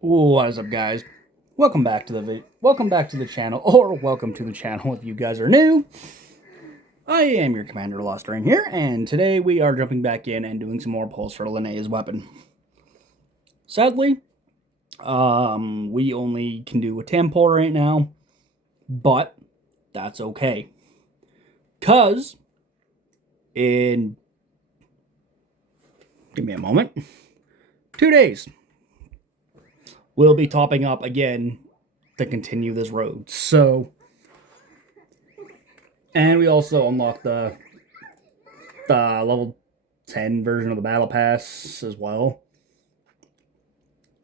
What is up, guys? Welcome back to the channel, or welcome to the channel if you guys are new. I am your Commander Lost Rain here, and today we are jumping back in and doing some more pulls for Linnea's weapon. Sadly, we only can do a 10 pull right now, but that's okay. Cause in give me a moment, 2 days we'll be topping up again to continue this road. So, and we also unlocked the level 10 version of the battle pass as well.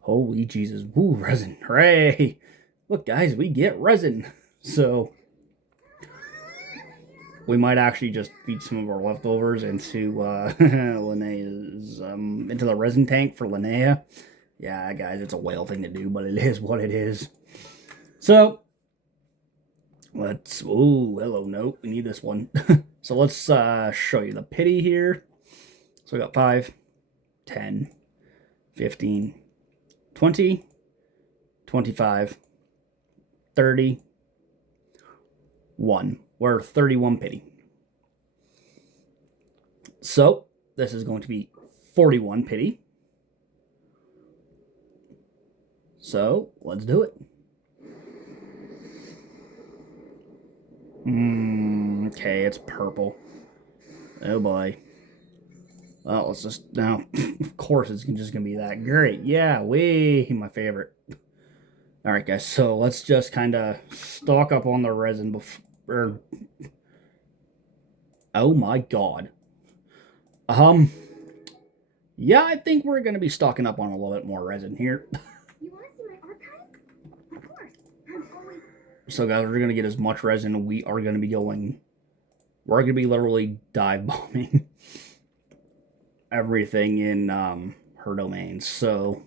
Holy Jesus. Woo, resin. Hooray. Look, guys, we get resin. So we might actually just feed some of our leftovers into Linnea's into the resin tank for Linnea. Yeah, guys, it's a whale thing to do, but it is what it is. So let's hello, no, we need this one. So let's show you the pity here. So we got 5, 10, 15, 20, 25, 30, 1. We're 31 pity. So this is going to be 41 pity. So let's do it. Okay, it's purple. Oh boy. Well, let's just now. Of course, it's just gonna be that great. Yeah, way my favorite. All right, guys. So let's just kind of stock up on the resin before. Oh my god. Yeah, I think we're gonna be stocking up on a little bit more resin here. You want to see my archive? Of course. So, guys, we're gonna get as much resin. We are gonna be going. We're gonna be literally dive bombing everything in her domain. So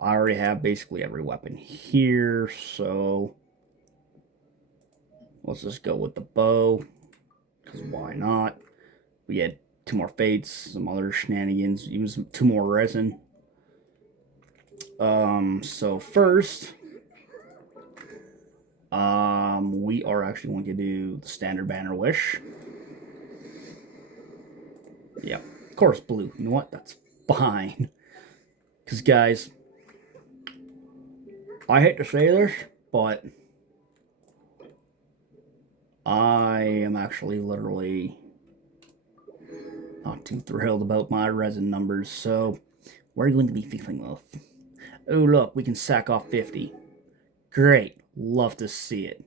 I already have basically every weapon here. So let's just go with the bow, because why not? We had 2 more fates, some other shenanigans, even 2 more resin. So first, we are actually going to do the standard banner wish. Yep, of course, blue. You know what? That's fine. Because, guys, I hate to say this, but I am actually literally not too thrilled about my resin numbers. So we're going to be fixing with. Oh, look, we can sack off 50. Great. Love to see it.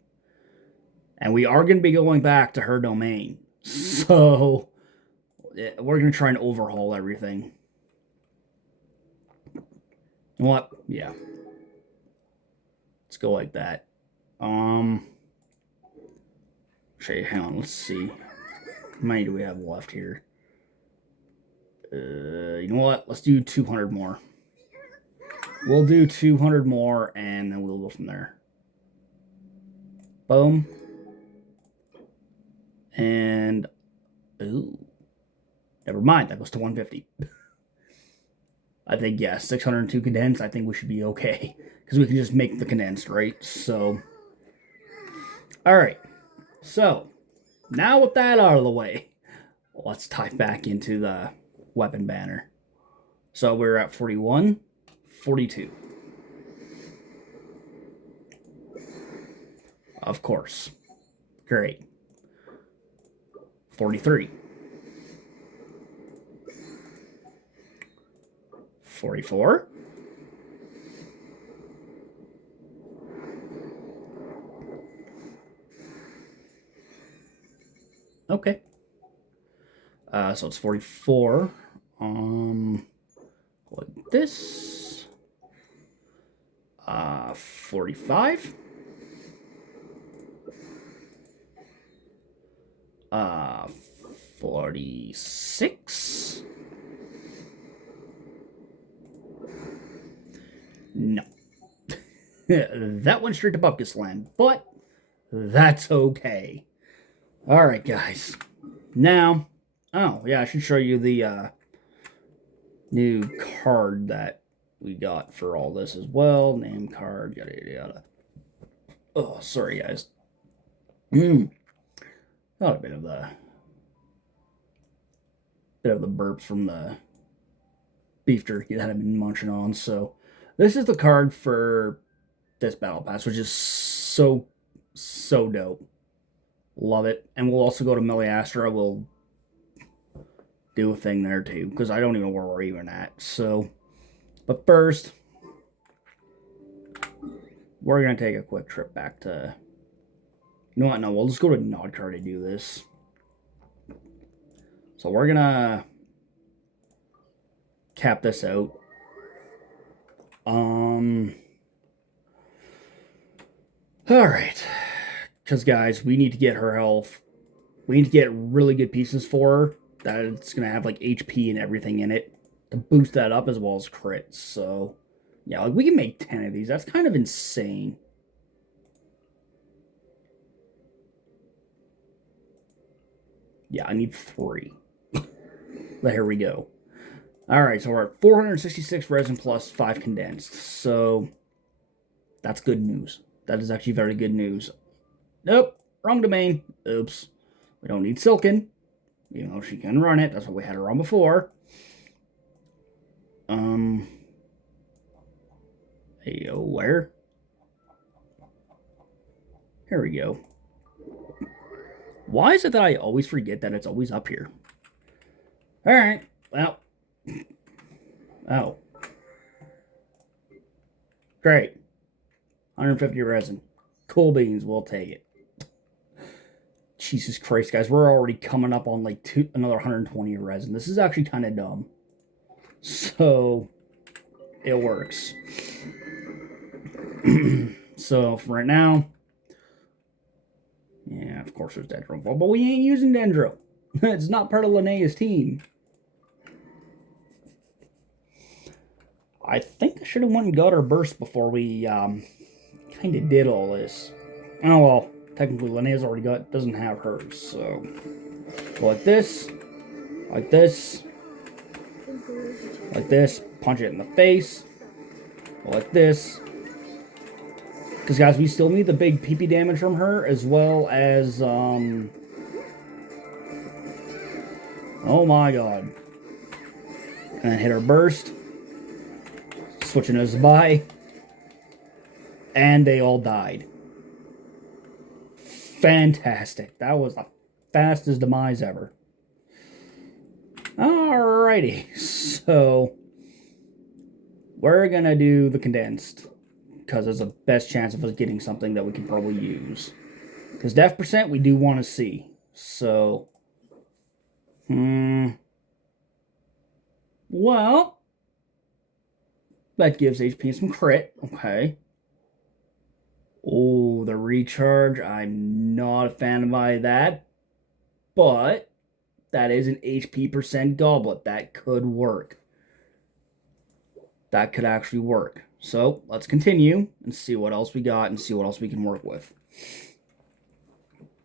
And we are going to be going back to her domain. So we're going to try and overhaul everything. You know what? Yeah. Let's go like that. Hang on, let's see. How many do we have left here? You know what? Let's do 200 more. We'll do 200 more, and then we'll go from there. Boom. And, ooh. Never mind, that goes to 150. I think, yeah, 602 condensed, I think we should be okay. Because we can just make the condensed, right? So, alright. So, now with that out of the way, let's dive back into the weapon banner. So we're at 41, 42. Of course. Great. 43. 44. Okay. So it's 44. Like this. 45. 46. No. That went straight to Bupkis Land, but that's okay. Alright, guys. Now, oh, yeah, I should show you the new card that we got for all this as well. Name card, yada yada yada. Oh, sorry guys. Got a bit of the burps from the beef jerky that I've been munching on. So this is the card for this battle pass, which is so dope. Love it. And we'll also go to Meliastra. We'll do a thing there too, because I don't even know where we're even at. So, but first, we're gonna take a quick trip back to. You know what? No, we'll just go to Nodcar to do this. So we're gonna cap this out. Alright. Because, guys, we need to get her health. We need to get really good pieces for her. That it's going to have, like, HP and everything in it. To boost that up as well as crits. So, yeah, like, we can make 10 of these. That's kind of insane. Yeah, I need 3. There we go. Alright, so we're at 466 resin plus 5 condensed. So, that's good news. That is actually very good news. Nope, wrong domain. Oops. We don't need Silken. Even though she can run it. That's what we had her on before. Hey, where? Here we go. Why is it that I always forget that it's always up here? Alright, well. Oh. Great. 150 resin. Cool beans, we'll take it. Jesus Christ, guys, we're already coming up on like another 120 resin. This is actually kind of dumb. So, it works. So, for right now, yeah, of course there's Dendro, but we ain't using Dendro. It's not part of Linnea's team. I think I should have went and got her burst before we kind of did all this. Oh well, technically Linnea's already doesn't have hers, so go like this, like this, like this, punch it in the face, go like this. Because guys, we still need the big PP damage from her, as well as oh my god. And then hit her burst. Switching us by. And they all died. Fantastic. That was the fastest demise ever. Alrighty. So, we're going to do the condensed. Because there's the best chance of us getting something that we can probably use. Because def percent we do want to see. So, well, that gives HP and some crit. Okay. Oh, the recharge. I'm not a fan of that. But that is an HP percent goblet. That could work. That could actually work. So, let's continue and see what else we got and see what else we can work with.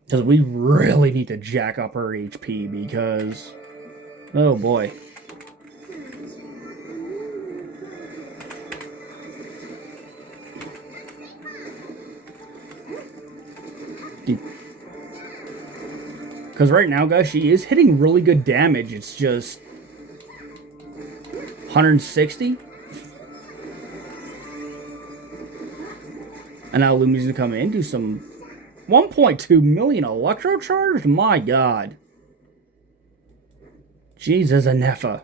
Because we really need to jack up her HP because... oh boy. Because right now, guys, she is hitting really good damage. It's just... 160? And now Lumi's gonna come in, do some 1.2 million electro charge? My god. Jesus, Anefa.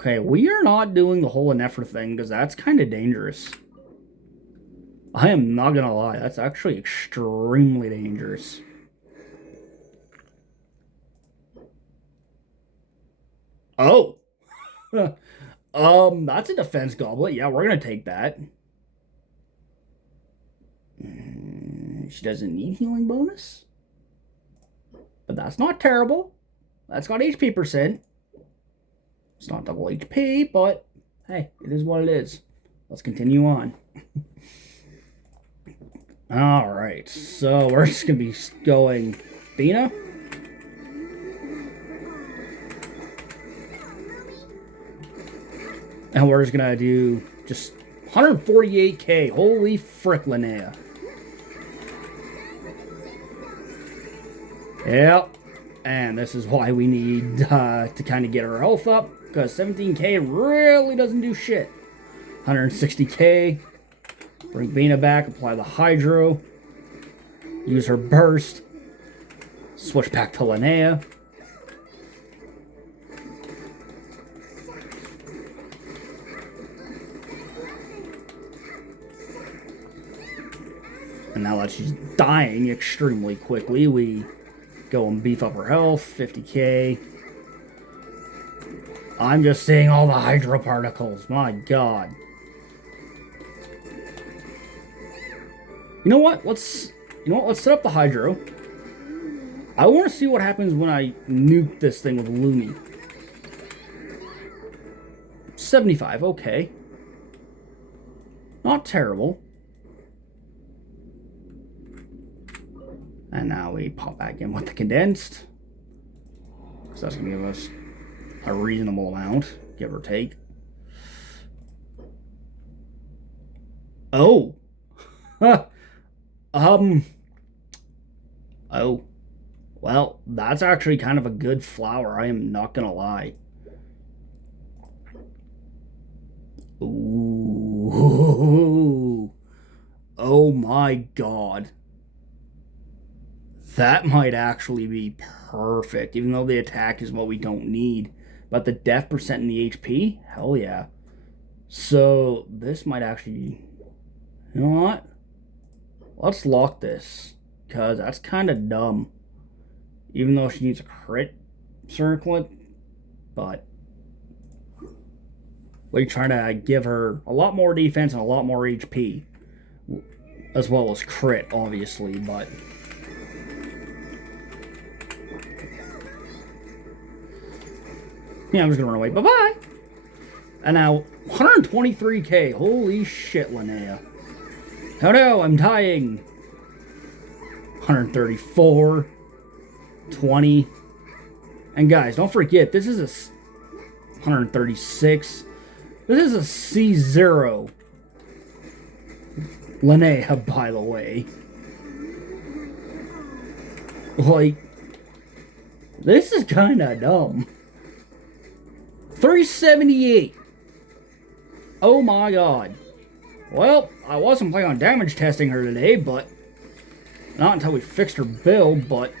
Okay, we are not doing the whole Anefa thing, because that's kind of dangerous. I am not gonna lie, that's actually extremely dangerous. Oh. That's a defense goblet. Yeah, we're gonna take that. She doesn't need healing bonus. But that's not terrible. That's got HP percent. It's not double HP, but hey, it is what it is. Let's continue on. Alright, so we're just going to be going Bina. And we're just going to do Just 148k. Holy frick, Linnea. Yep. And this is why we need to kind of get our health up. Because 17k really doesn't do shit. 160k. Bring Bina back. Apply the Hydro. Use her burst. Switch back to Linnea. And now that she's dying extremely quickly, we go and beef up her health. 50k. I'm just seeing all the Hydro particles. My god. You know what? Let's set up the Hydro. I want to see what happens when I nuke this thing with Lumi. 75, okay. Not terrible. And now we pop back in with the condensed. So that's going to give us a reasonable amount, give or take. Oh. Oh. Well, that's actually kind of a good flower, I am not gonna lie. Ooh. Oh my god. That might actually be perfect, even though the attack is what we don't need. But the death percent and the HP? Hell yeah. So, this might actually... You know what? Let's lock this, because that's kind of dumb. Even though she needs a crit circlet, but we're trying to give her a lot more defense and a lot more HP, as well as crit, obviously, but... Yeah, I'm just gonna run away. Bye-bye! And now, 123k. Holy shit, Linnea. Oh no, I'm dying. 134. 20. And guys, don't forget, this is a 136. This is a C0. Linnea, by the way. Like, this is kind of dumb. 378. Oh my god. Well, I wasn't planning on damage testing her today, but not until we fixed her build, but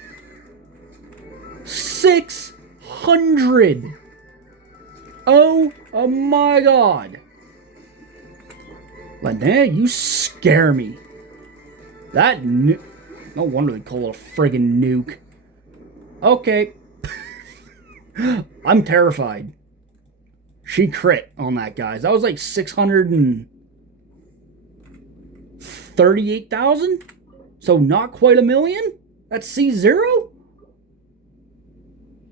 600. Oh my god. Linnea, you scare me. That nuke. No wonder they call it a friggin' nuke. Okay. I'm terrified. She crit on that, guys. That was like 638,000? So not quite a million? That's C0?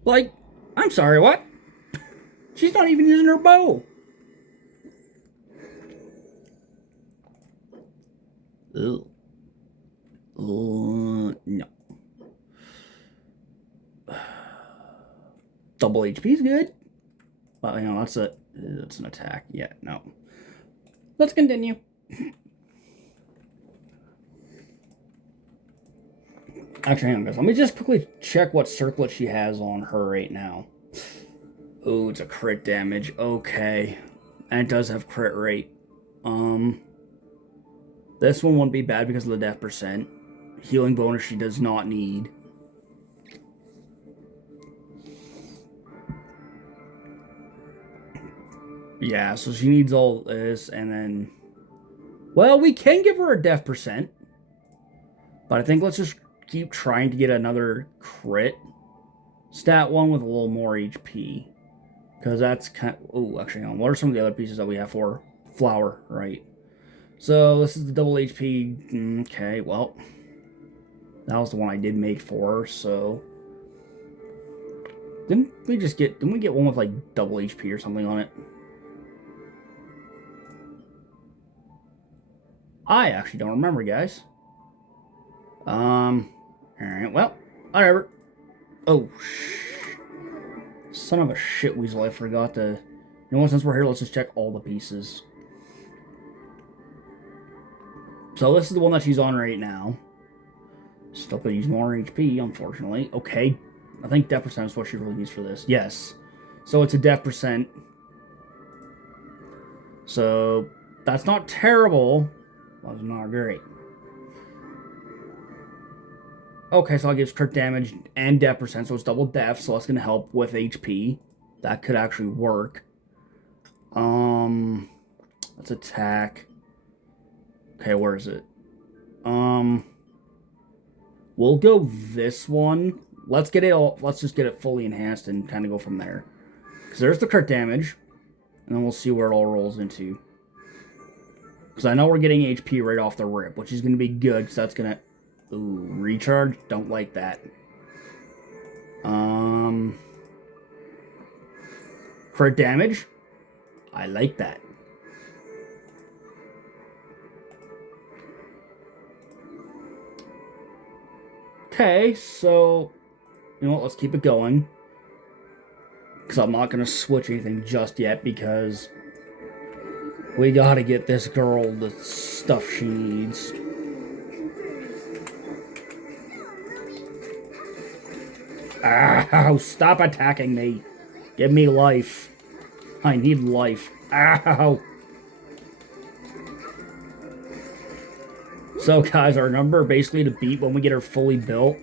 Like, I'm sorry, what? She's not even using her bow. Ugh. No. Double HP is good. Well, you know, that's an attack. Yeah, no. Let's continue. Actually, hang on, guys. Let me just quickly check what circlet she has on her right now. Oh, it's a crit damage. Okay. And it does have crit rate. This one won't be bad because of the death percent. Healing bonus she does not need. Yeah, so she needs all this, and then... Well, we can give her a death percent. But I think let's just keep trying to get another crit stat one with a little more HP. Because that's kind of... Oh, actually, hang on. What are some of the other pieces that we have for flower? Right. So, this is the double HP. Okay, well... That was the one I did make for her, so... Didn't we get one with, like, double HP or something on it? I actually don't remember, guys. Alright, well, whatever. Oh, son of a shit weasel, I forgot to... You know what, since we're here, let's just check all the pieces. So this is the one that she's on right now. Still could use more HP, unfortunately. Okay, I think death percent is what she really needs for this. Yes. So it's a death percent. So that's not terrible. That's not great. Okay, so I gives crit damage and death percent, so it's double death, so that's gonna help with HP. That could actually work. Let's attack. Okay, where is it? We'll go this one. Let's get it all. Let's just get it fully enhanced and kind of go from there. Because there's the crit damage, and then we'll see where it all rolls into. Because I know we're getting HP right off the rip, which is going to be good, because that's going to... Ooh, recharge? Don't like that. Crit damage? I like that. Okay, so... You know what, let's keep it going. Because I'm not going to switch anything just yet, because... We gotta get this girl the stuff she needs. Ow! Stop attacking me! Give me life. I need life. Ow! So, guys, our number basically to beat when we get her fully built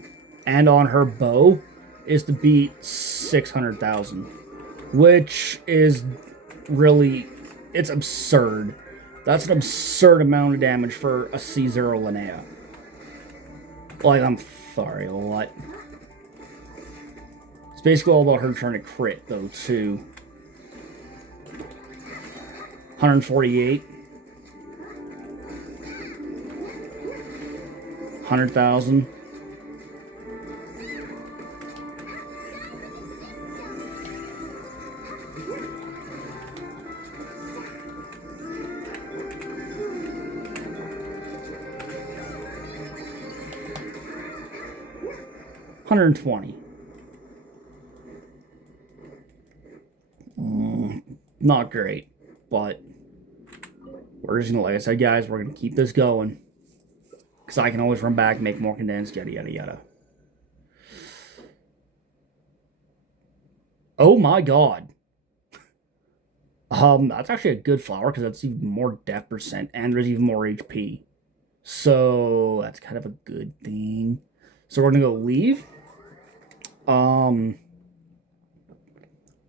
and on her bow is to beat 600,000. Which is really... It's absurd. That's an absurd amount of damage for a C0 Linnea. Like, I'm sorry, what? It's basically all about her trying to crit, though, too. 148. 100,000. $120. Not great, but we're just gonna, like I said, guys, we're gonna keep this going because I can always run back, make more condensed, yada yada yada. Oh my god. That's actually a good flower because that's even more death percent and there's even more HP. So that's kind of a good thing. So we're gonna go leave.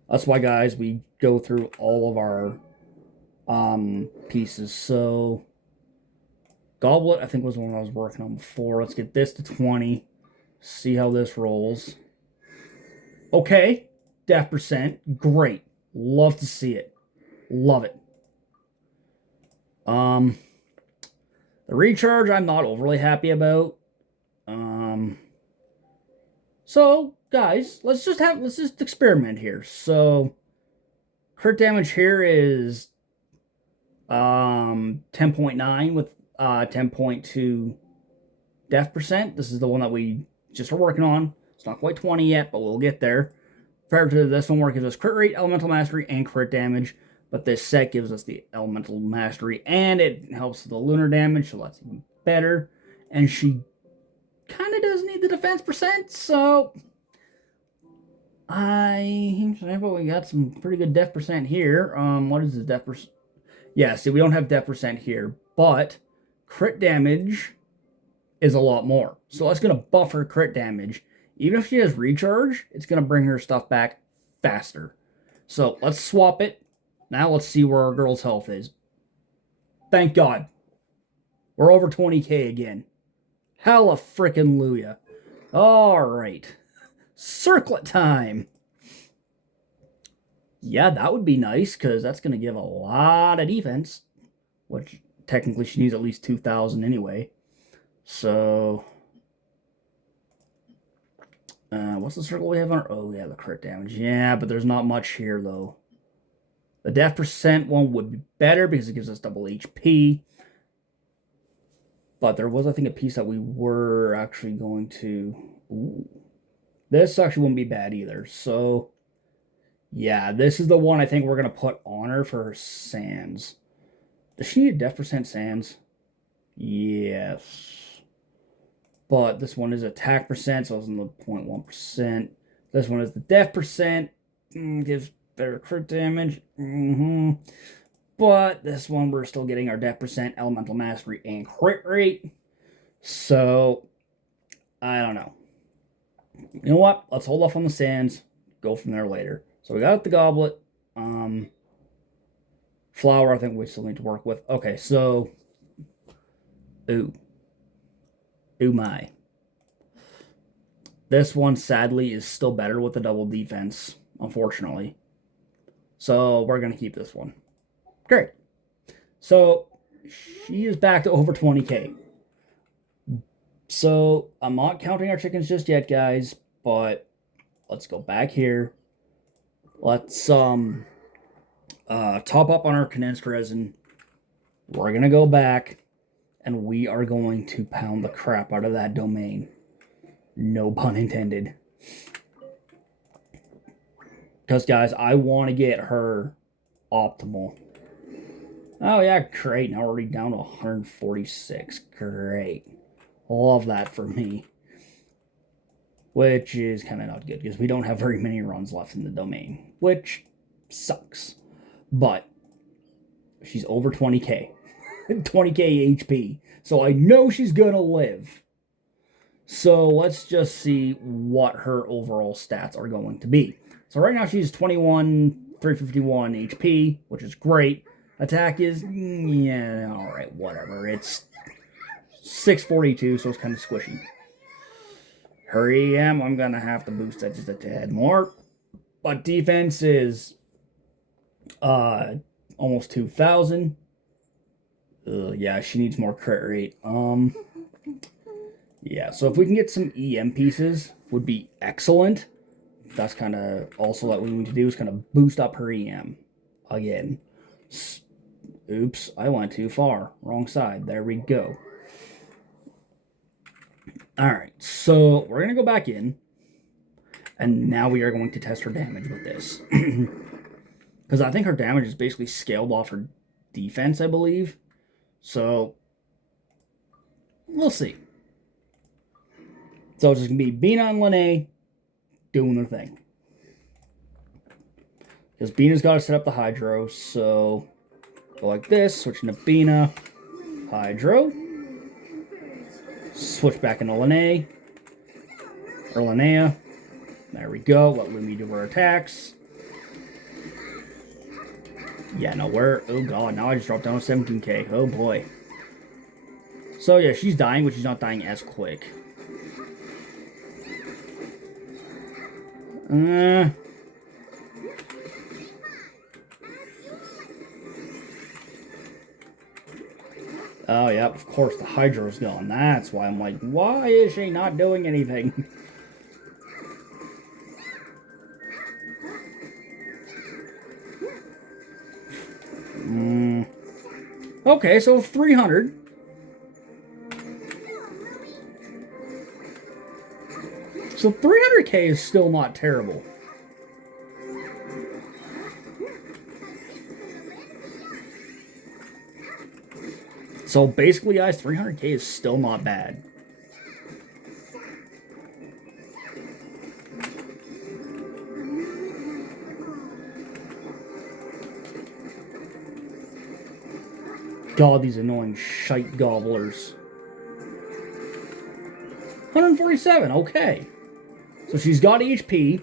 That's why, guys, we go through all of our pieces. So Goblet, I think, was the one I was working on before. Let's get this to 20. See how this rolls. Okay. Death percent. Great. Love to see it. Love it. The recharge I'm not overly happy about. So, guys, let's just experiment here. So, crit damage here is 10.9 with 10.2 death percent. This is the one that we just are working on. It's not quite 20 yet, but we'll get there. Compared to this one, where it gives us crit rate, elemental mastery, and crit damage. But this set gives us the elemental mastery, and it helps with the lunar damage, so that's even better. And she kind of does need the defense percent, so we got some pretty good death percent here. What is the death percent? Yeah, see, we don't have death percent here, but crit damage is a lot more. So that's going to buff her crit damage. Even if she has recharge, it's going to bring her stuff back faster. So let's swap it. Now let's see where our girl's health is. Thank God. We're over 20k again. Hella frickin' Luya. Alright. Circlet time. Yeah, that would be nice, because that's going to give a lot of defense. Which, technically, she needs at least 2,000 anyway. So... what's the circle we have on her? Oh, yeah, the crit damage. Yeah, but there's not much here, though. The death percent one would be better, because it gives us double HP. But there was, I think, a piece that we were actually going to... Ooh. This actually wouldn't be bad either. So, yeah, this is the one I think we're going to put on her for her sands. Does she need death percent sands? Yes. But this one is attack percent, so it's in the 0.1%. This one is the def percent. Gives better crit damage. But this one, we're still getting our def percent, elemental mastery, and crit rate. So, I don't know. You know what? Let's hold off on the sands. Go from there later. So we got the goblet. Flower, I think we still need to work with. Okay, so... Ooh my. This one, sadly, is still better with the double defense, unfortunately. So we're going to keep this one. Great. So she is back to over 20k. So I'm not counting our chickens just yet, guys, but let's go back here. Let's top up on our condensed resin. We're going to go back, and we are going to pound the crap out of that domain. No pun intended. Because, guys, I want to get her optimal. Oh, yeah, great. Now we're already down to 146. Great. Love that for me. Which is kind of not good, because we don't have very many runs left in the domain. Which sucks. But she's over 20k. 20k HP. So I know she's going to live. So let's just see what her overall stats are going to be. So right now she's 351 HP, which is great. Attack is, yeah, alright, whatever. It's 642, so it's kind of squishy. Her EM, I'm going to have to boost that just a tad more. But defense is almost 2,000. Yeah, she needs more crit rate. Yeah, so if we can get some EM pieces, would be excellent. That's kind of also what we need to do, is kind of boost up her EM again. Oops, I went too far. Wrong side. There we go. Alright, so we're going to go back in. And now we are going to test her damage with this. Because I think her damage is basically scaled off her defense, I believe. So, we'll see. So it's just going to be Bina and Lene doing their thing. Because Bina's got to set up the Hydro, so go like this, switch into Bina, Hydro, switch back into Lene, or Linnea. There we go, let Lumi do her attacks. Yeah, no, oh god, now I just dropped down to 17k, oh boy. So yeah, she's dying, but she's not dying as quick. Oh, yeah, of course, the Hydro's gone. That's why I'm like, why is she not doing anything? Okay, so 300. So 300k is still not terrible. So basically, guys, 300k is still not bad. God, these annoying shite gobblers. 147, okay. So she's got HP.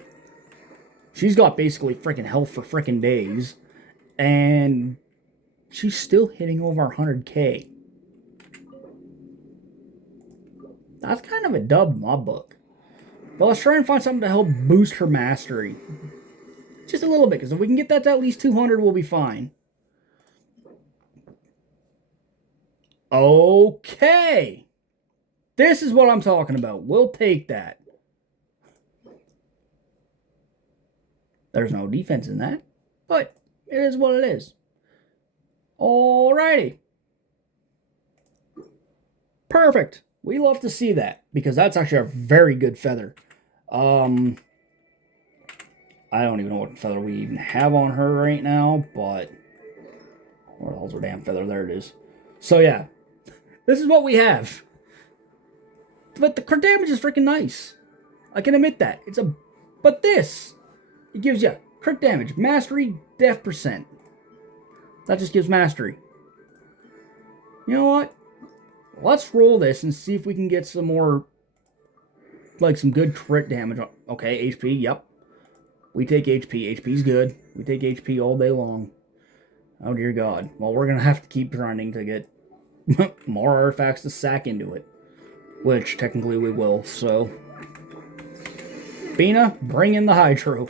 She's got basically freaking health for freaking days. And she's still hitting over 100k. That's kind of a dub in my book. But let's try and find something to help boost her mastery. Just a little bit, because if we can get that to at least 200, we'll be fine. Okay. This is what I'm talking about. We'll take that. There's no defense in that, but it is what it is. Alrighty. Perfect. We love to see that, because that's actually a very good feather. I don't even know what feather we even have on her right now, but where the hell's her damn feather? There it is. So yeah, This is what we have. But the crit damage is freaking nice. I can admit that. But this, it gives you crit damage, mastery, def percent. That just gives mastery. You know what? Let's roll this and see if we can get some more, like some good crit damage. Okay, HP, yep. We take HP. HP's good. We take HP all day long. Oh dear God. Well, we're going to have to keep grinding to get more artifacts to sack into it. Which, technically, we will, so... Bina, bring in the Hydro.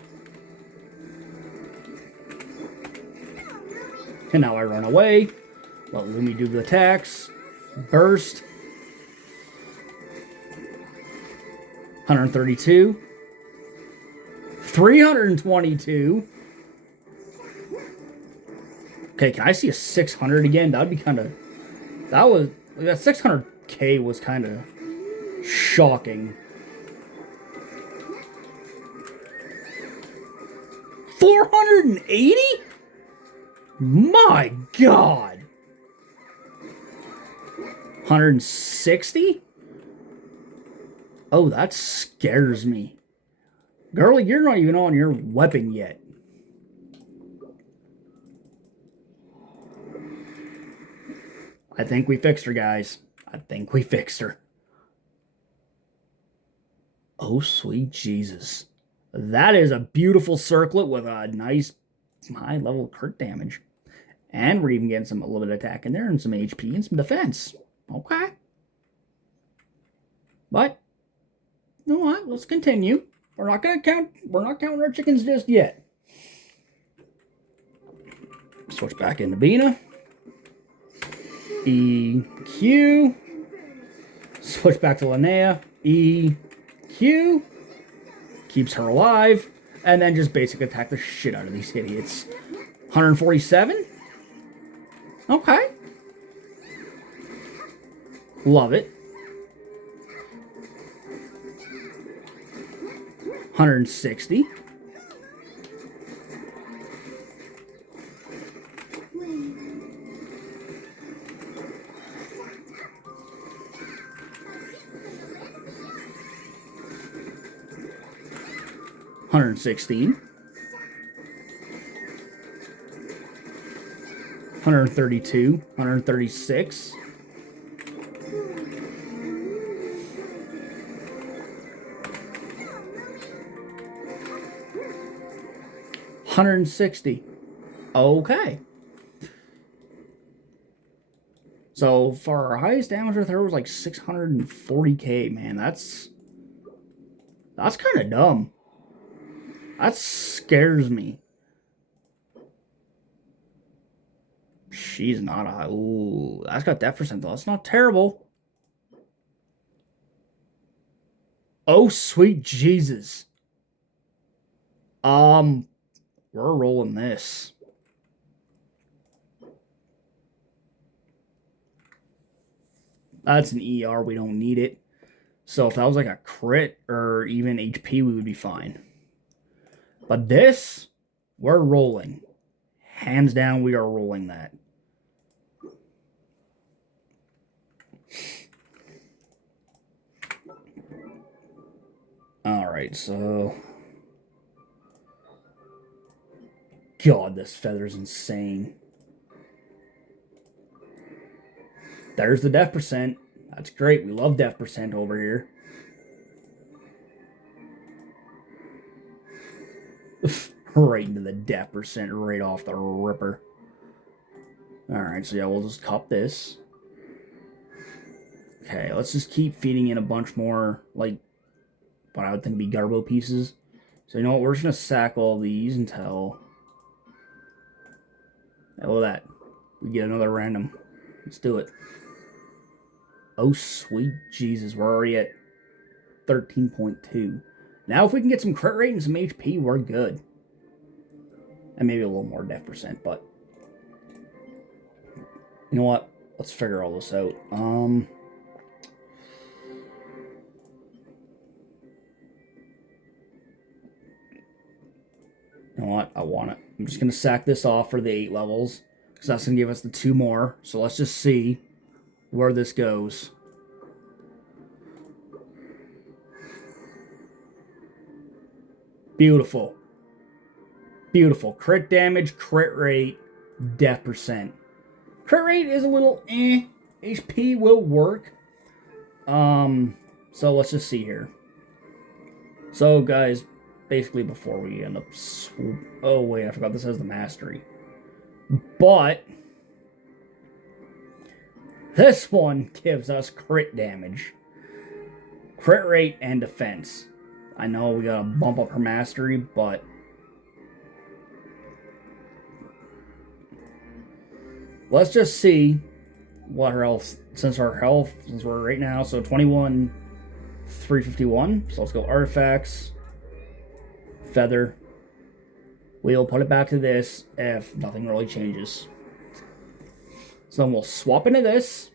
And now I run away. Let Lumi do the attacks. Burst. 132. 322. Okay, can I see a 600 again? That'd be kind of... That 600k was kind of shocking. 480? My God. 160? Oh, that scares me. Girlie, you're not even on your weapon yet. I think we fixed her, guys. I think we fixed her. Oh, sweet Jesus. That is a beautiful circlet with a nice high-level crit damage. And we're even getting a little bit of attack in there and some HP and some defense. Okay. But, you know what? Let's continue. We're not counting our chickens just yet. Switch back into Bina. EQ. Switch back to Linnea. EQ. Keeps her alive. And then just basically attack the shit out of these idiots. 147. Okay. Love it. 160. $116. 132. 136. 160. Okay. So for our highest damage with her was like 640k, man. That's kind of dumb. That scares me. She's not a... Ooh, that's got that percent though. That's not terrible. Oh, sweet Jesus. We're rolling this. That's an ER. We don't need it. So if that was like a crit or even HP, we would be fine. But this, we're rolling. Hands down, we are rolling that. Alright, so... God, this feather's insane. There's the def percent. That's great. We love def percent over here. Right into the def percent, right off the ripper. Alright, so yeah, we'll just cup this. Okay, let's just keep feeding in a bunch more, like, what I would think would be Garbo pieces. So you know what, we're just going to sack all these until... Oh, that. We get another random. Let's do it. Oh, sweet Jesus. We're already at 13.2. Now, if we can get some crit rate and some HP, we're good. And maybe a little more def percent, but... You know what? Let's figure all this out. You know what? I want it. I'm just going to sack this off for the 8 levels. Because that's going to give us the 2 more. So let's just see where this goes. Beautiful. Beautiful. Crit damage, crit rate, death percent. Crit rate is a little eh. HP will work. So let's just see here. So guys, basically before we end up oh wait, I forgot this has the mastery. But this one gives us crit damage, crit rate, and defense. I know we gotta bump up her mastery, but let's just see what her health, since we're right now, so 21, 351. So let's go artifacts, feather. We'll put it back to this if nothing really changes. So then we'll swap into this,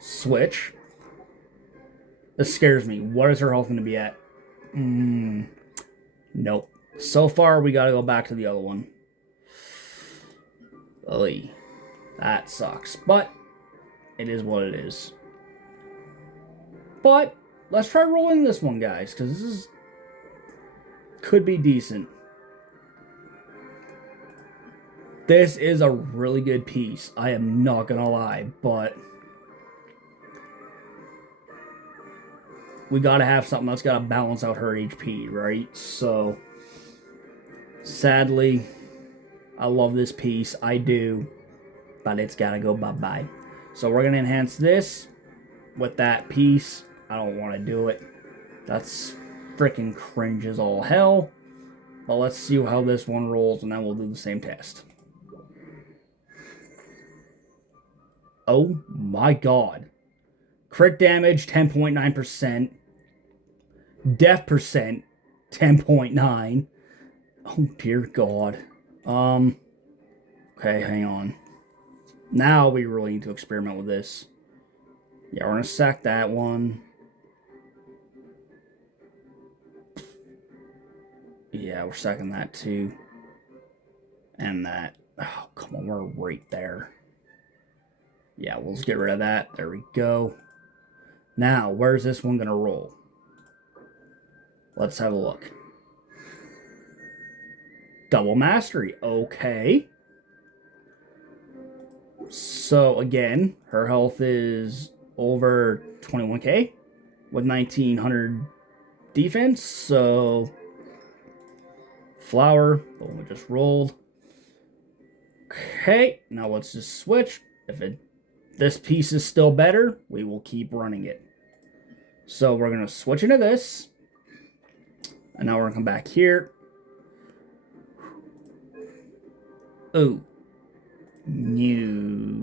switch. This scares me. What is her health going to be at? Nope. So far, we got to go back to the other one. Oy. That sucks. But it is what it is. But let's try rolling this one, guys, because this is could be decent. This is a really good piece. I am not gonna lie, but we gotta have something that's gotta balance out her HP, right? So sadly, I love this piece. I do, but it's gotta go bye-bye. So we're gonna enhance this with that piece. I don't want to do it. That's freaking cringe as all hell. But let's see how this one rolls, and then we'll do the same test. Oh my god. Crit damage, 10.9%. Death percent, 10.9. Oh dear god. Okay, hang on. Now we really need to experiment with this. Yeah, we're gonna sack that one. Yeah, we're sacking that too. And that. Oh, come on, we're right there. Yeah, we'll just get rid of that. There we go. Now, where's this one gonna roll? Let's have a look. Double mastery. Okay. So, again, her health is over 21k with 1900 defense. So, flower, the one we just rolled. Okay, now let's just switch. If this piece is still better, we will keep running it. So we're going to switch into this. And now we're going to come back here. Oh. New.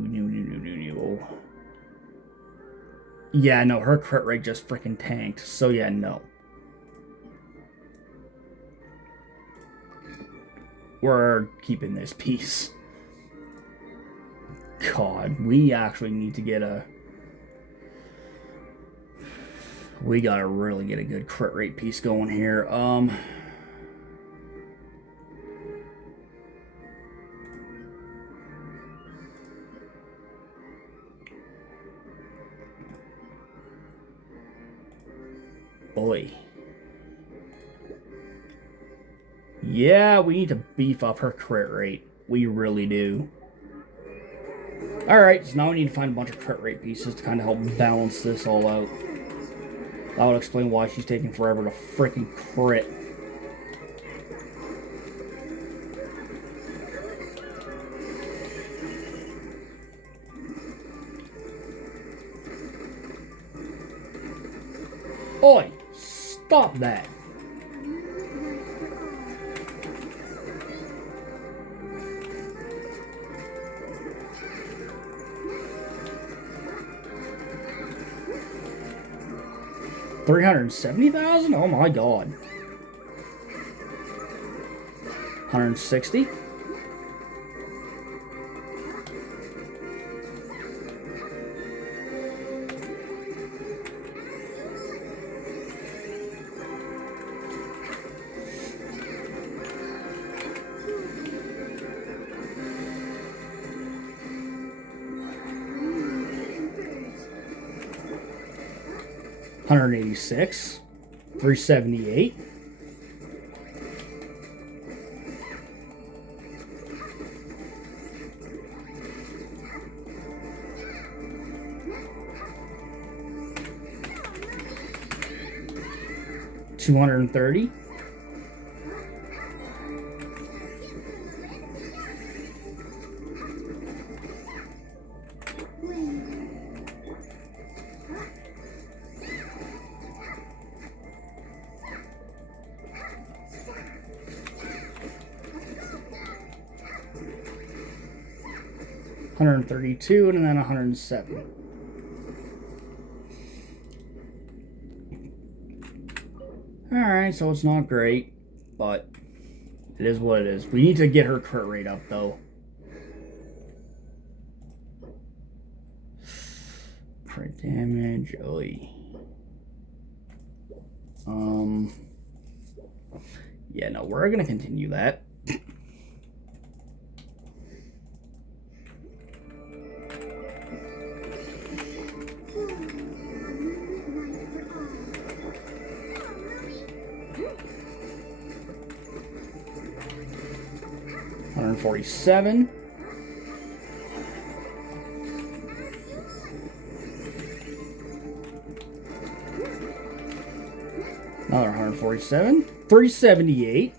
Yeah, no, her crit rate just freaking tanked. So yeah, no. We're keeping this piece. God, we actually need to get a... We gotta really get a good crit rate piece going here. Boy. Yeah, we need to beef up her crit rate. We really do. Alright, so now we need to find a bunch of crit rate pieces to kind of help balance this all out. That would explain why she's taking forever to freaking crit. Oi! Stop that! $370,000? Oh my god. 160? 186, 378, 230, 132, and then 107. Alright, so it's not great, but it is what it is. We need to get her crit rate up, though. Crit damage, oy. Yeah, no, we're gonna continue that. $147. Another 147. 378.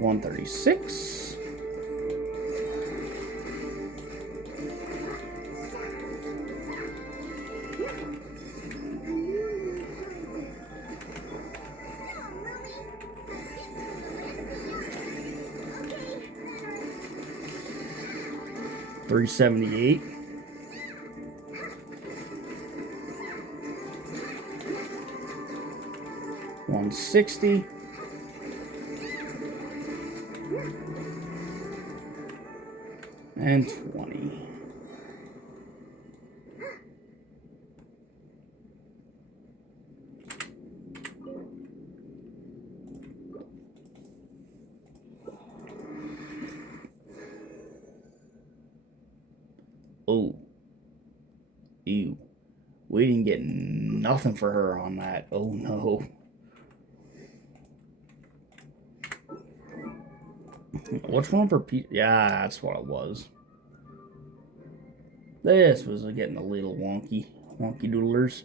$136. $378. $160. And 20. Oh. Ew. We didn't get nothing for her on that. Oh no. Which one of her pieces? Yeah, that's what it was. This was getting a little wonky doodlers.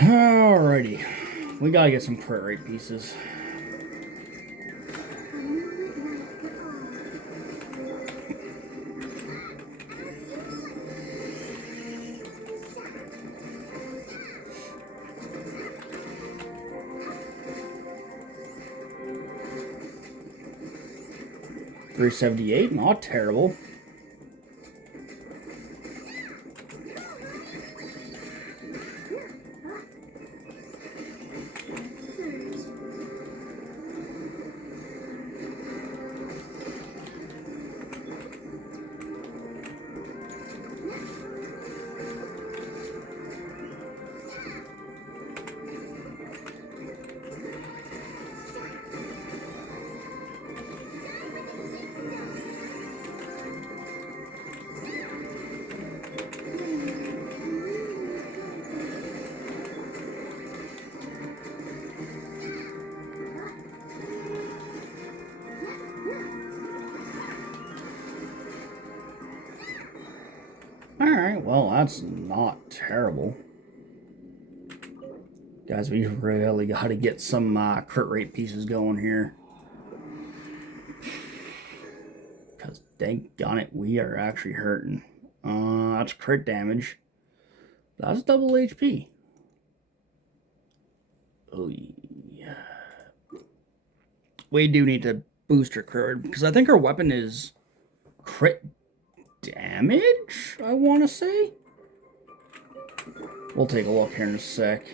Alrighty. We gotta get some crit rate pieces. $378, not terrible. Alright, well, that's not terrible. Guys, we really got to get some crit rate pieces going here. Because dang on it, we are actually hurting. That's crit damage. That's double HP. Oh, yeah. We do need to boost her crit, because I think her weapon is crit damage, I want to say. We'll take a look here in a sec.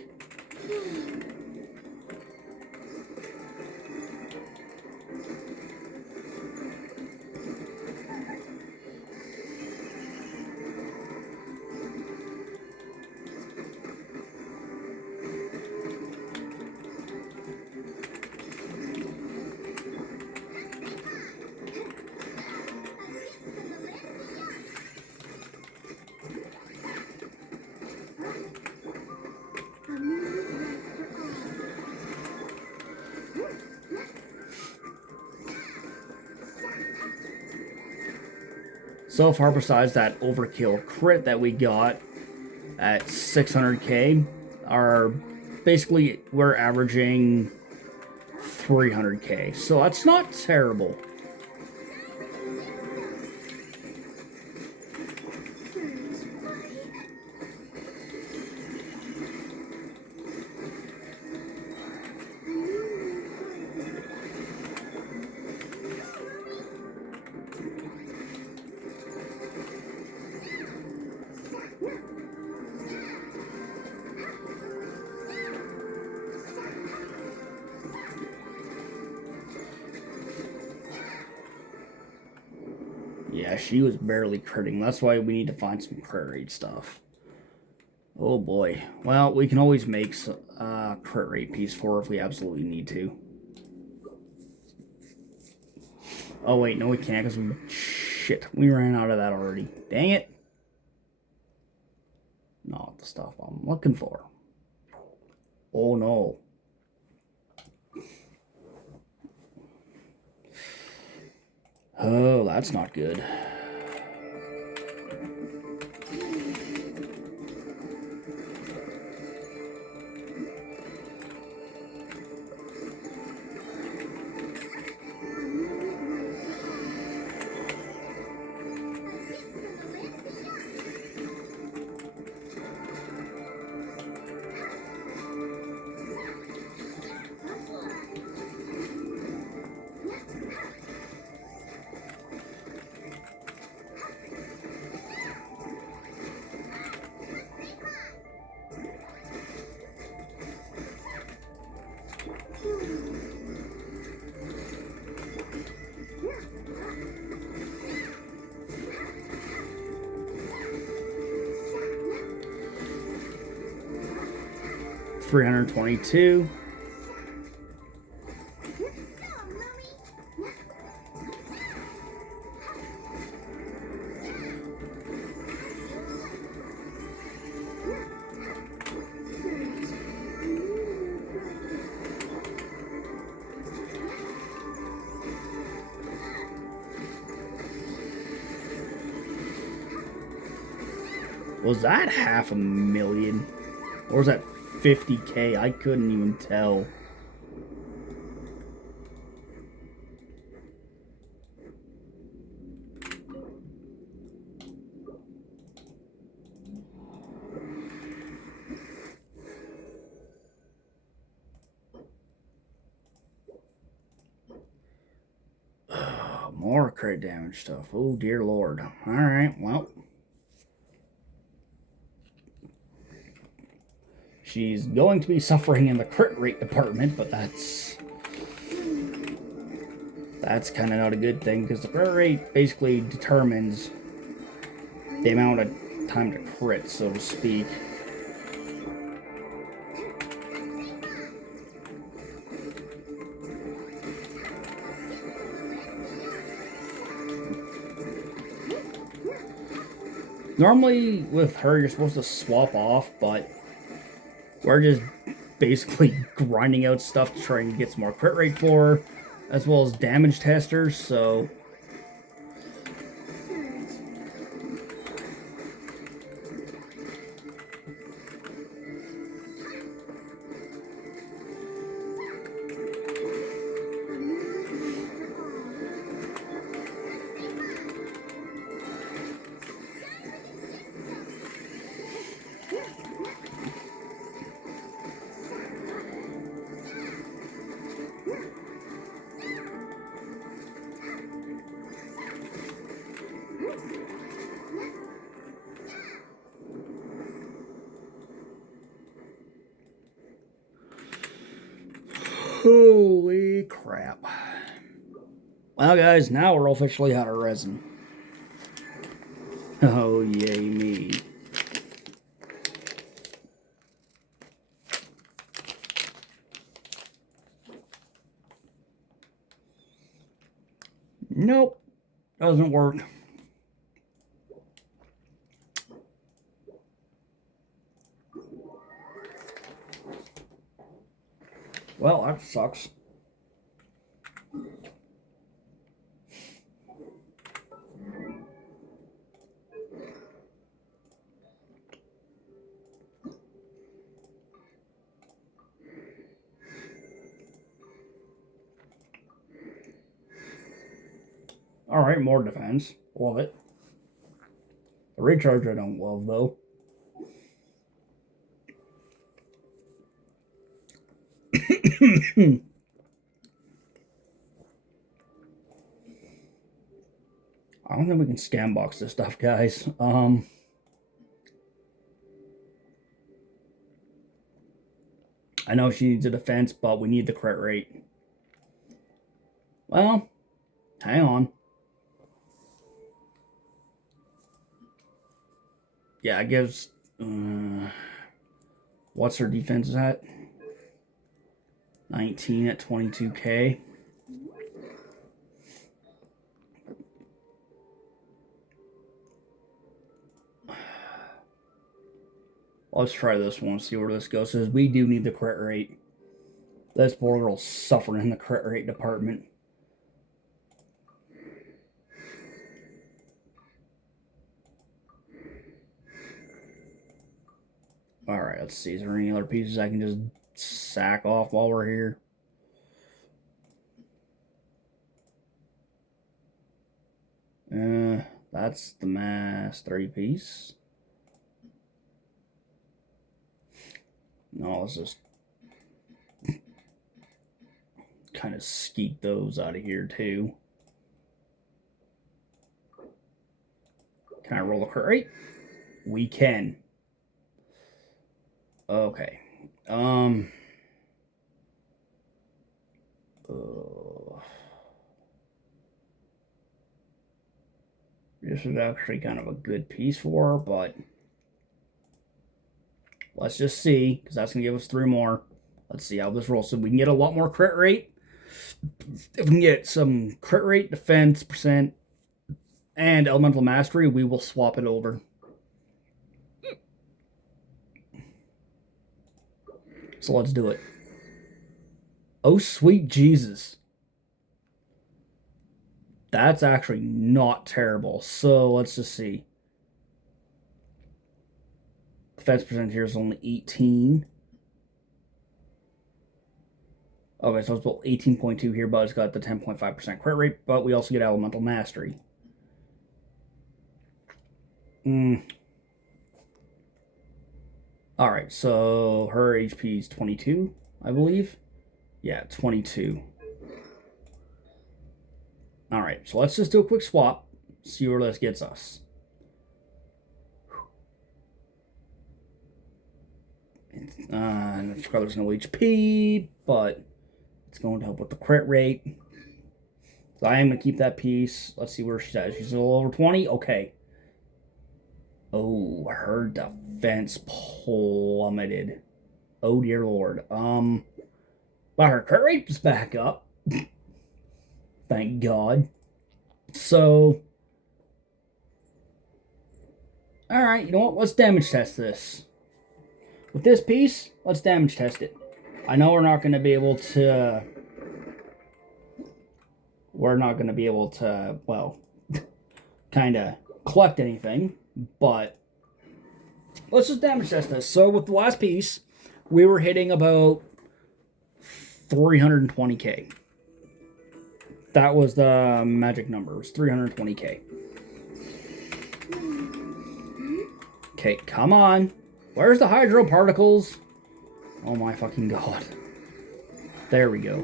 So far, besides that overkill crit that we got at 600k, basically we're averaging 300k. So that's not terrible. Yeah, she was barely critting. That's why we need to find some crit rate stuff. Oh boy. Well, we can always make crit rate piece 4 if we absolutely need to. Oh wait, no we can't because we ran out of that already. Dang it. Not the stuff I'm looking for. Oh no. Oh, that's not good. $322. Was that 500,000? Or was that 50k? I couldn't even tell. More crit damage stuff. Oh dear lord. Alright, well. She's going to be suffering in the crit rate department, but that's kind of not a good thing, because the crit rate basically determines the amount of time to crit, so to speak. Normally, with her, you're supposed to swap off, but we're just basically grinding out stuff to try and get some more crit rate for her, as well as damage testers, so... Holy crap. Well, guys, now we're officially out of resin. Oh, yay me. Nope. Doesn't work. Well, that sucks. Alright, more defense. Love it. The recharge I don't love, though. I don't think we can scam box this stuff, guys. I know she needs a defense, but we need the crit rate. Well, hang on. Yeah, it gives... what's her defense at? 19 at 22k. Let's try this one, see where this goes. Because we do need the crit rate. This poor girl's suffering in the crit rate department. Alright, let's see. Is there any other pieces I can just sack off while we're here? That's the mastery piece. No, let's just kind of skeet those out of here too. Can I roll a crit rate? We can. Okay. This is actually kind of a good piece for her, but let's just see, because that's going to give us 3 more. Let's see how this rolls. So we can get a lot more crit rate. If we can get some crit rate, defense, percent, and elemental mastery, we will swap it over. So let's do it. Oh, sweet Jesus. That's actually not terrible. So let's just see. Defense percent here is only 18. Okay, so it's about 18.2 here, but it's got the 10.5% crit rate, but we also get elemental mastery. Alright, so her HP is 22, I believe. Yeah, 22. Alright, so let's just do a quick swap, see where this gets us. And I forgot there's no HP, but it's going to help with the crit rate. So I am going to keep that piece. Let's see where she's at. She's a little over 20? Okay. Oh, her defense plummeted. Oh, dear Lord. But her crit rate is back up. Thank God. So, alright, you know what? Let's damage test this. With this piece, let's damage test it. I know we're not going to be able to... well, kind of collect anything, but let's just damage test this. So with the last piece, we were hitting about 320k. That was the magic number. It was 320k. Okay, come on. Where's the hydro particles? Oh my fucking God. There we go.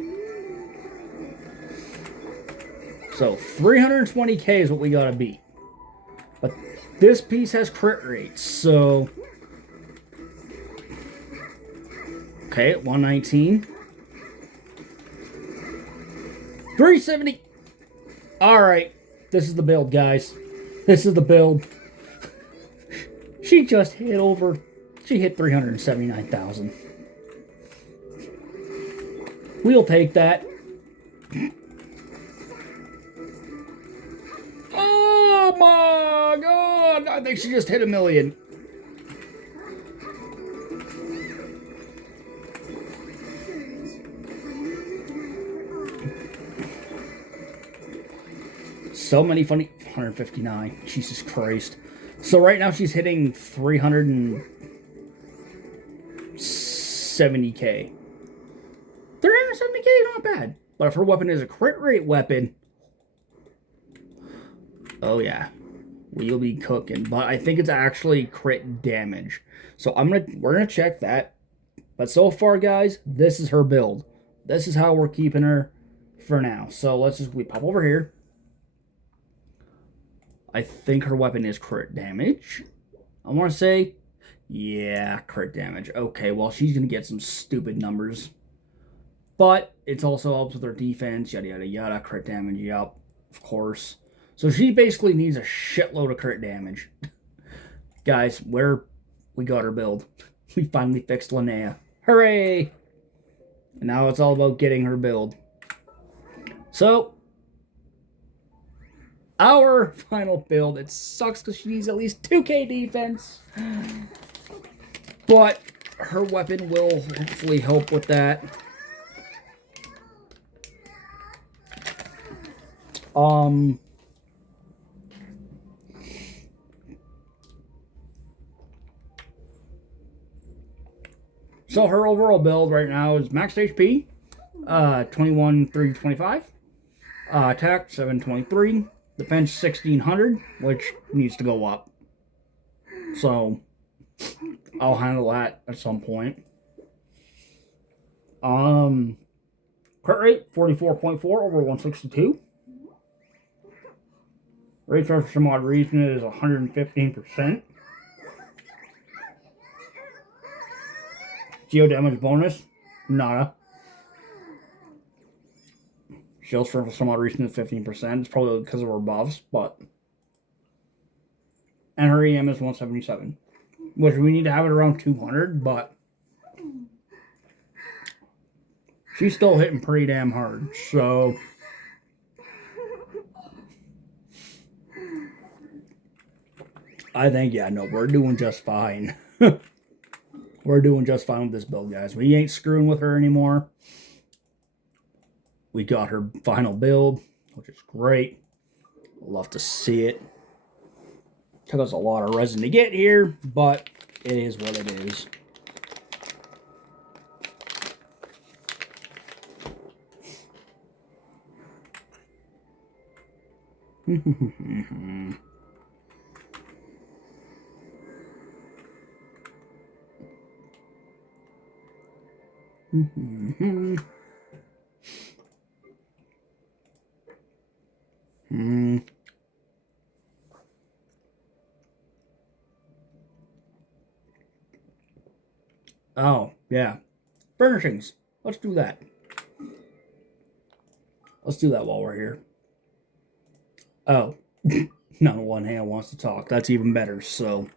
So 320k is what we gotta beat. But this piece has crit rates, so... Okay, 119. 370. Alright. This is the build, guys. This is the build. She just hit over... She hit 379,000. We'll take that. Oh my god! I think she just hit 1 million. So many funny... 159. Jesus Christ. So right now she's hitting 370k. 370k is not bad. But if her weapon is a crit rate weapon... Oh yeah. We'll be cooking. But I think it's actually crit damage. So we're gonna check that. But so far, guys, this is her build. This is how we're keeping her for now. So we pop over here. I think her weapon is crit damage. I want to say, yeah, crit damage. Okay, well, she's going to get some stupid numbers. But it also helps with her defense, yada, yada, yada. Crit damage, yup, of course. So she basically needs a shitload of crit damage. Guys, we got her build. We finally fixed Linnea. Hooray! And now it's all about getting her build. So... our final build. It sucks because she needs at least 2k defense. But her weapon will hopefully help with that. So her overall build right now is max HP, 21,325. Attack, 723. Defense 1600, which needs to go up. So I'll handle that at some point. Crit rate 44.4 over 162. Rate for some odd reason is 115%. Geo damage bonus, nada. Shield strength for some odd reason is 15%. It's probably because of her buffs, but... And her EM is 177. Which we need to have it around 200, but... she's still hitting pretty damn hard, so... I think, yeah, no, we're doing just fine. We're doing just fine with this build, guys. We ain't screwing with her anymore. We got her final build, which is great. Love to see it. Took us a lot of resin to get here, but it is what it is. Oh, yeah. Furnishings. Let's do that. Let's do that while we're here. Oh. Not one hand wants to talk. That's even better, so...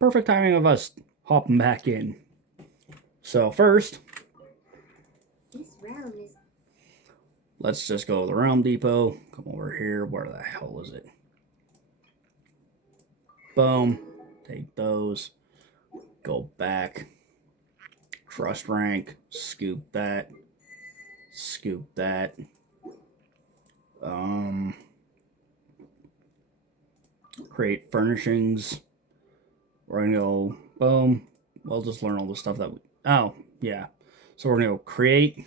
perfect timing of us hopping back in. So, first... This realm is... let's just go to the Realm Depot. Come over here. Where the hell is it? Boom. Take those. Go back. Trust rank. Scoop that. Scoop that. Create furnishings. We're going to go, boom. We'll just learn all the stuff that we... oh, yeah. So we're going to go create.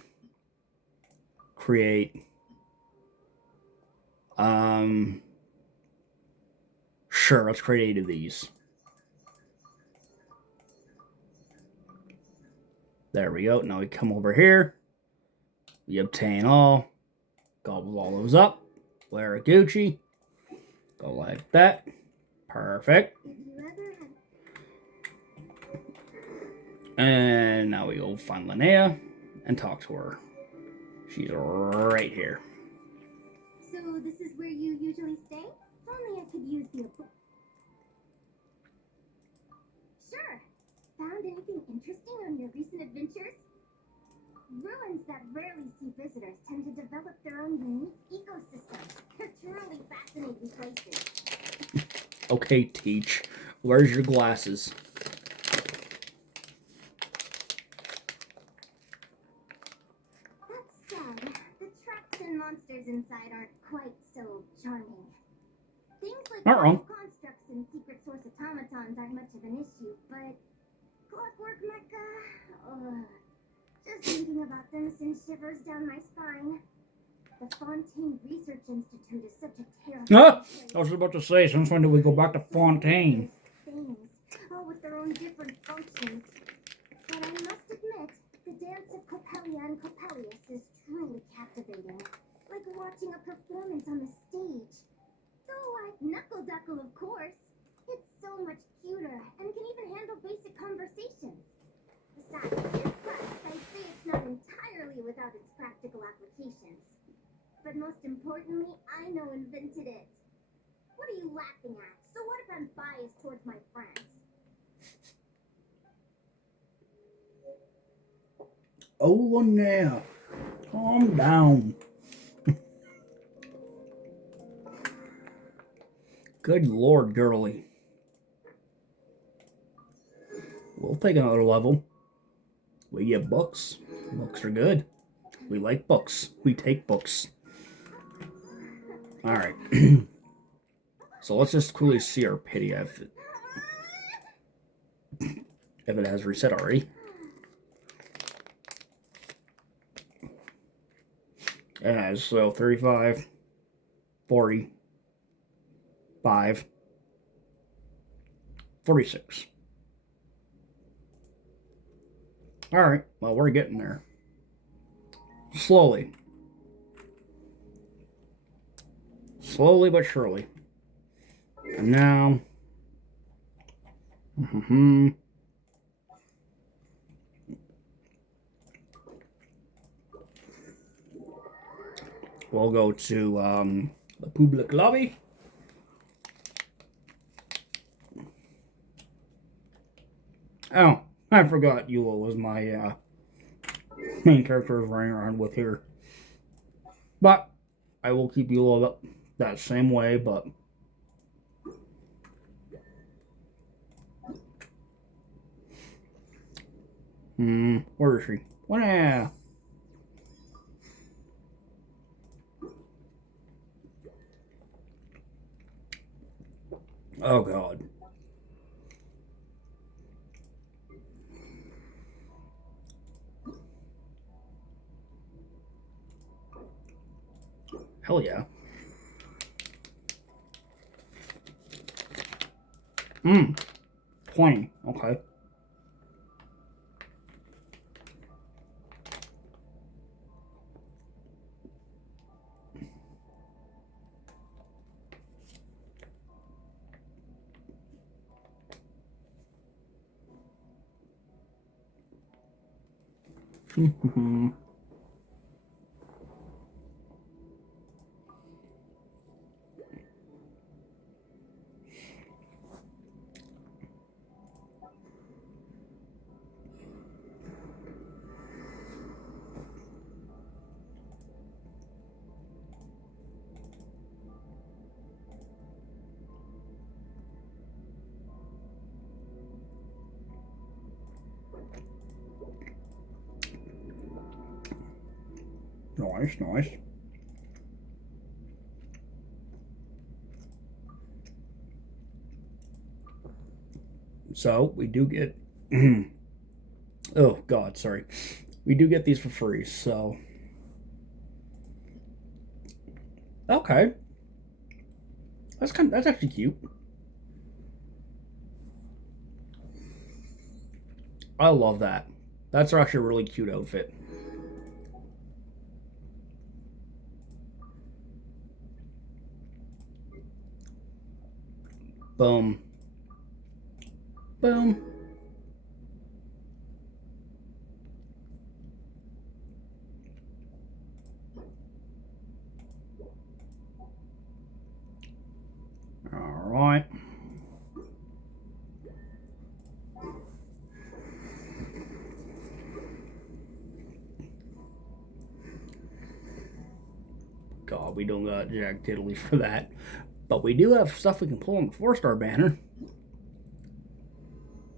Create. Sure, let's create 8 of these. There we go. Now we come over here. We obtain all. Gobble all those up. Wear a Gucci. Go like that. Perfect. And now we go find Linnea and talk to her. She's right here. So this is where you usually stay? If only I could use the... Sure. Found anything interesting on your recent adventures? Ruins that rarely see visitors tend to develop their own unique ecosystems. They're truly fascinating places. Okay, Teach. Where's your glasses? That's sad. The traps and monsters inside aren't quite so charming. Things like Not wrong. constructs and secret source automatons aren't much of an issue, but Clockwork Mecha, just thinking about them sends shivers down my spine. The Fontaine Research Institute is such a terrible Ah! place. I was about to say, since when do we go back to Fontaine? Things, all with their own different functions. But I must admit, the dance of Coppelia and Coppelius is truly captivating. Like watching a performance on the stage. Though like Knuckle Duckle, of course. It's so much cuter and can even handle basic conversations. Besides, plus, I'd say it's not entirely without its practical applications. But most importantly, I know invented it. What are you laughing at? So what if I'm biased towards my friends? Oh, now. Calm down. Good Lord, girly. We'll take another level. We get books. Books are good. We like books. We take books. Alright. So let's just quickly see our pity if it has reset already. It has, so 35, 40, 5, 46. Alright, well, we're getting there. Slowly. Slowly but surely. And now... We'll go to the public lobby. Oh, I forgot Eula was my main character I was running around with here. But I will keep Eula that same way, but... where is she? Yeah. Oh, God. Hell yeah. 20. Okay. Nice, nice. So, we do get... oh, God, sorry. We do get these for free, so... Okay. That's actually cute. I love that. That's actually a really cute outfit. Boom. Boom. Alright. God, we don't got jack diddly for that. But we do have stuff we can pull on the 4-star banner.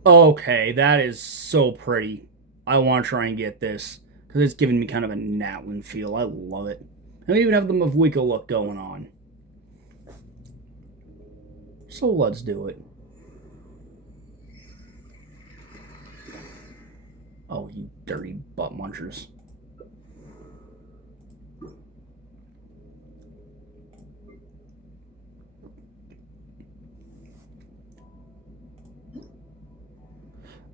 Okay, that is so pretty. I want to try and get this, because it's giving me kind of a Natlan feel. I love it. And we even have the Mavwika look going on. So let's do it. Oh, you dirty butt munchers.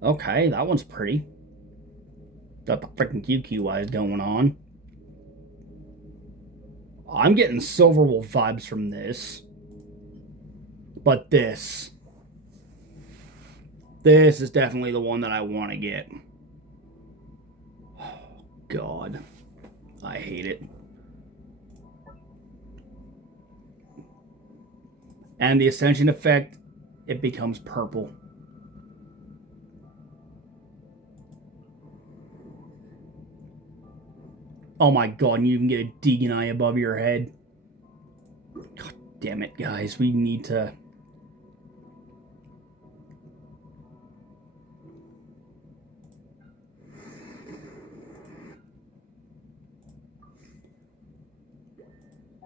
Okay, that one's pretty. Got the freaking QQ eyes going on. I'm getting Silverwolf vibes from this. But this is definitely the one that I want to get. Oh, God. I hate it. And the Ascension effect, it becomes purple. Oh my God, and you can get a Deegan Eye above your head. God damn it, guys. We need to...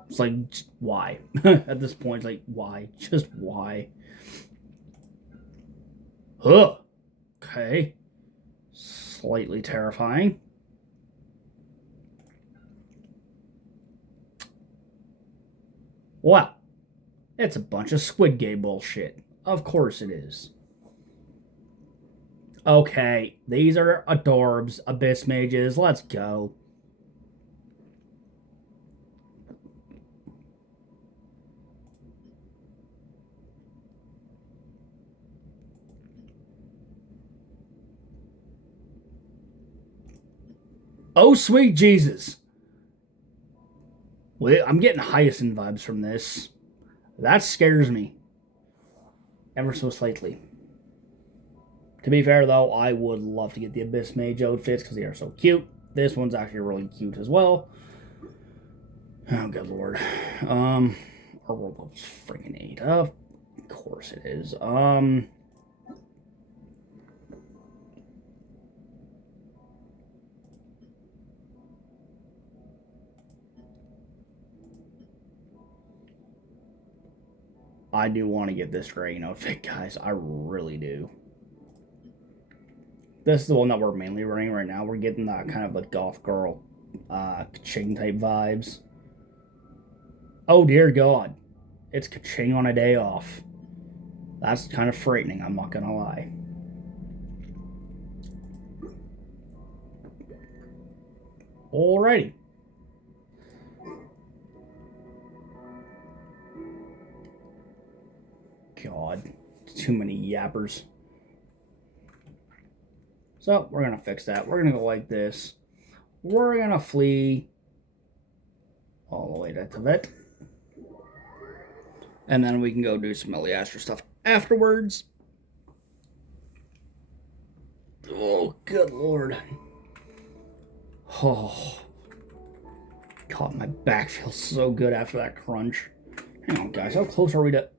It's like, why? At this point, it's like, why? Just why? Huh. Okay. Slightly terrifying. Wow. It's a bunch of Squid Game bullshit. Of course it is. Okay, these are Adorbs, Abyss Mages. Let's go. Oh, sweet Jesus. Well, I'm getting Hyacinth vibes from this. That scares me. Ever so slightly. To be fair, though, I would love to get the Abyss Mage outfits because they are so cute. This one's actually really cute as well. Oh, good lord. Our world level's freaking 8. Of course it is. I do want to get this dragon outfit, guys. I really do. This is the one that we're mainly running right now. We're getting that kind of like goth girl, Kaching type vibes. Oh dear God. It's Kaching on a day off. That's kind of frightening, I'm not gonna lie. Alrighty. God, too many yappers. So we're gonna fix that. We're gonna go like this. We're gonna flee all the way to Tibet. And then we can go do some Eliastra stuff afterwards. Oh, good lord. Oh. God, my back feels so good after that crunch. Hang on, guys. How close are we to...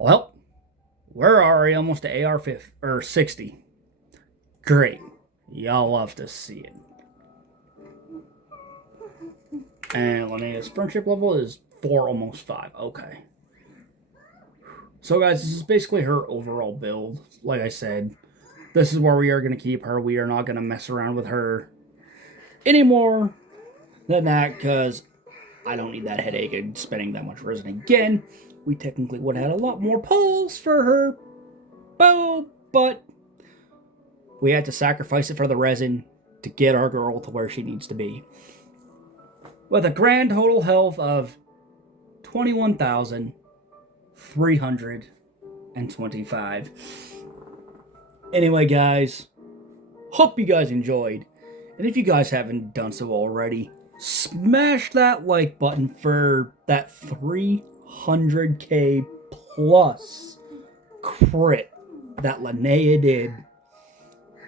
Well, we're already almost to AR 50, or 60. Great. Y'all love to see it. And Linnea's friendship level is 4, almost 5. Okay. So, guys, this is basically her overall build. Like I said, this is where we are going to keep her. We are not going to mess around with her any more than that, because I don't need that headache of spending that much resin again. We technically would have had a lot more pulls for her bow, but we had to sacrifice it for the resin to get our girl to where she needs to be. With a grand total health of 21,300 2025. Anyway, guys, hope you guys enjoyed. And if you guys haven't done so already, smash that like button for that 300k plus crit that Linnea did.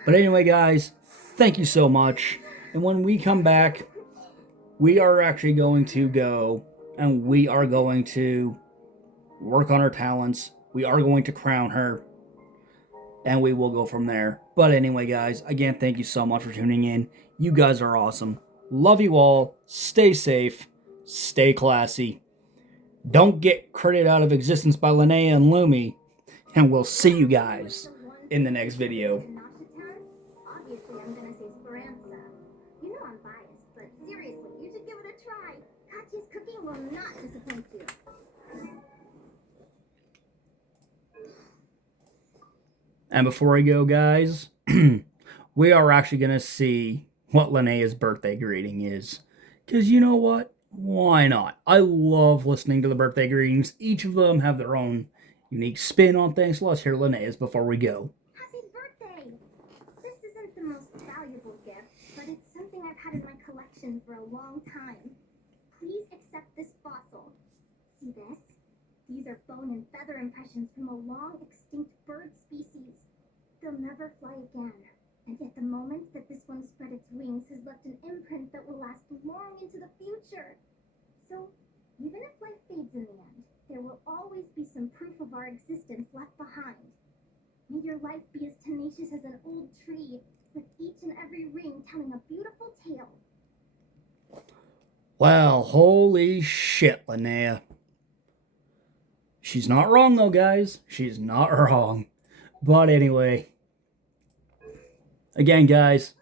But anyway, guys, thank you so much. And when we come back, we are actually going to go and we are going to work on her talents. We are going to crown her. And we will go from there. But anyway, guys, again, thank you so much for tuning in. You guys are awesome. Love you all. Stay safe. Stay classy. Don't get credit out of existence by Linnea and Lumi. And we'll see you guys in the next video. Obviously, I'm gonna say Speranza. You know I'm biased, but seriously, you should give it a try. Katya's cooking will not disappoint you. And before I go, guys, we are actually going to see what Linnea's birthday greeting is. Because you know what? Why not? I love listening to the birthday greetings. Each of them have their own unique spin on things. So let's hear Linnea's before we go. Happy birthday! This isn't the most valuable gift, but it's something I've had in my collection for a long time. Please accept this fossil. See this? These are bone and feather impressions from a long-extinct bird species. They'll never fly again. And yet the moment that this one spread its wings has left an imprint that will last long into the future. So, even if life fades in the end, there will always be some proof of our existence left behind. May your life be as tenacious as an old tree, with each and every ring telling a beautiful tale. Well, holy shit, Linnea. She's not wrong, though, guys. She's not wrong. But anyway, again, guys,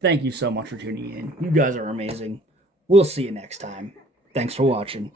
thank you so much for tuning in. You guys are amazing. We'll see you next time. Thanks for watching.